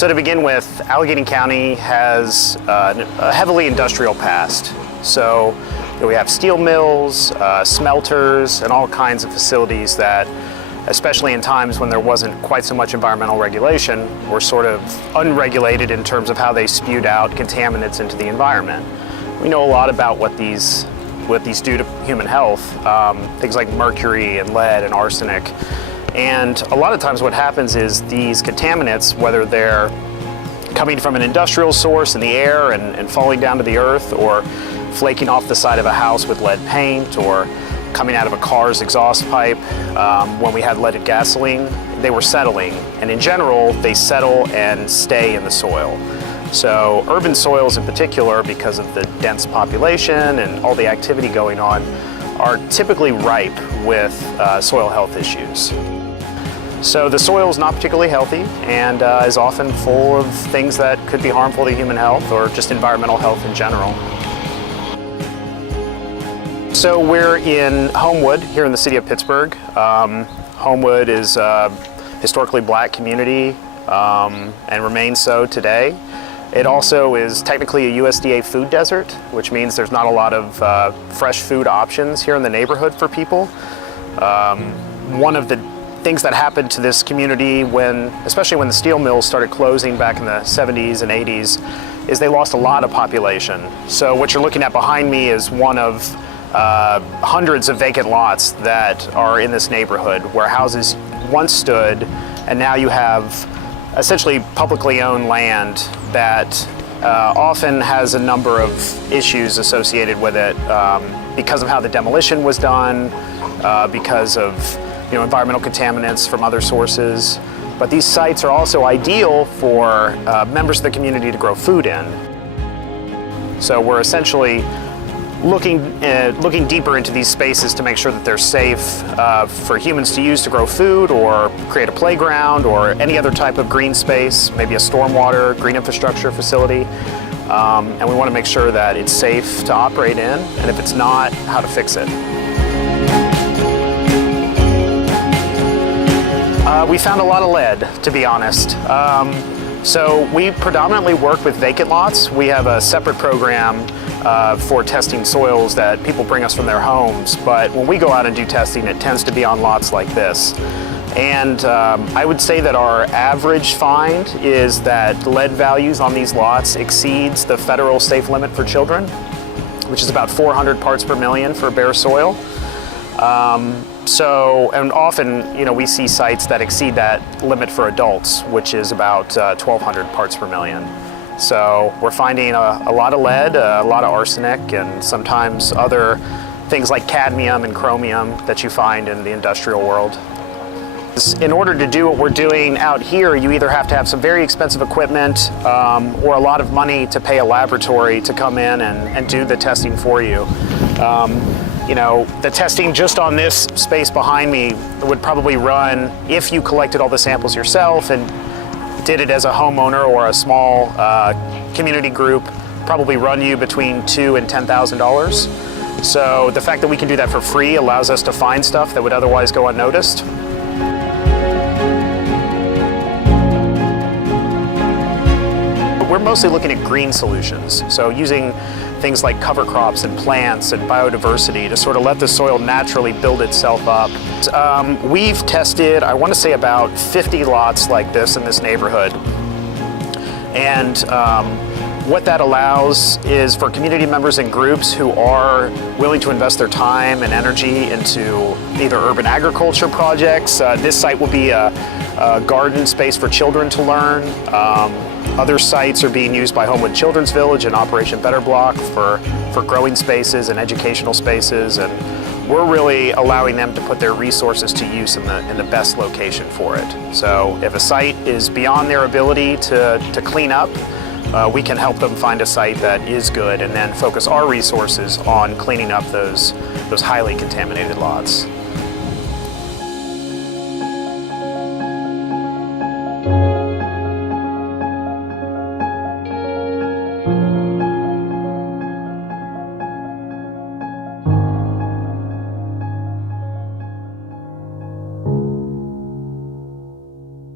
So to begin with, Allegheny County has a heavily industrial past. So we have steel mills, smelters, and all kinds of facilities that, especially in times when there wasn't quite so much environmental regulation, were sort of unregulated in terms of how they spewed out contaminants into the environment. We know a lot about what these do to human health, things like mercury and lead and arsenic. And a lot of times what happens is these contaminants, whether they're coming from an industrial source in the air and falling down to the earth, or flaking off the side of a house with lead paint, or coming out of a car's exhaust pipe when we had leaded gasoline, they were settling. And in general, they settle and stay in the soil. So urban soils in particular, because of the dense population and all the activity going on, are typically ripe with soil health issues. So the soil is not particularly healthy and is often full of things that could be harmful to human health or just environmental health in general. So we're in Homewood here in the city of Pittsburgh. Homewood is a historically black community and remains so today. It also is technically a USDA food desert, which means there's not a lot of fresh food options here in the neighborhood for people. One of the things that happened to this community especially when the steel mills started closing back in the 70s and 80s, is they lost a lot of population. So what you're looking at behind me is one of hundreds of vacant lots that are in this neighborhood where houses once stood, and now you have essentially publicly owned land that often has a number of issues associated with it because of how the demolition was done, because of environmental contaminants from other sources. But these sites are also ideal for members of the community to grow food in. So we're essentially looking deeper into these spaces to make sure that they're safe for humans to use to grow food, or create a playground, or any other type of green space, maybe a stormwater, green infrastructure facility. And we want to make sure that it's safe to operate in, and if it's not, how to fix it. We found a lot of lead, to be honest. So we predominantly work with vacant lots. We have a separate program for testing soils that people bring us from their homes, but when we go out and do testing, it tends to be on lots like this. And I would say that our average find is that lead values on these lots exceeds the federal safe limit for children, which is about 400 parts per million for bare soil. And often, we see sites that exceed that limit for adults, which is about 1,200 parts per million. So we're finding a lot of lead, a lot of arsenic, and sometimes other things like cadmium and chromium that you find in the industrial world. In order to do what we're doing out here, you either have to have some very expensive equipment or a lot of money to pay a laboratory to come in and do the testing for you. The testing just on this space behind me would probably run, if you collected all the samples yourself and did it as a homeowner or a small community group, probably run you between $2,000 and $10,000. So the fact that we can do that for free allows us to find stuff that would otherwise go unnoticed. We're mostly looking at green solutions, so using things like cover crops and plants and biodiversity to sort of let the soil naturally build itself up. We've tested, I want to say, about 50 lots like this in this neighborhood. And what that allows is for community members and groups who are willing to invest their time and energy into either urban agriculture projects. This site will be a garden space for children to learn. Other sites are being used by Homewood Children's Village and Operation Better Block for growing spaces and educational spaces, and we're really allowing them to put their resources to use in the best location for it. So if a site is beyond their ability to clean up, we can help them find a site that is good and then focus our resources on cleaning up those highly contaminated lots.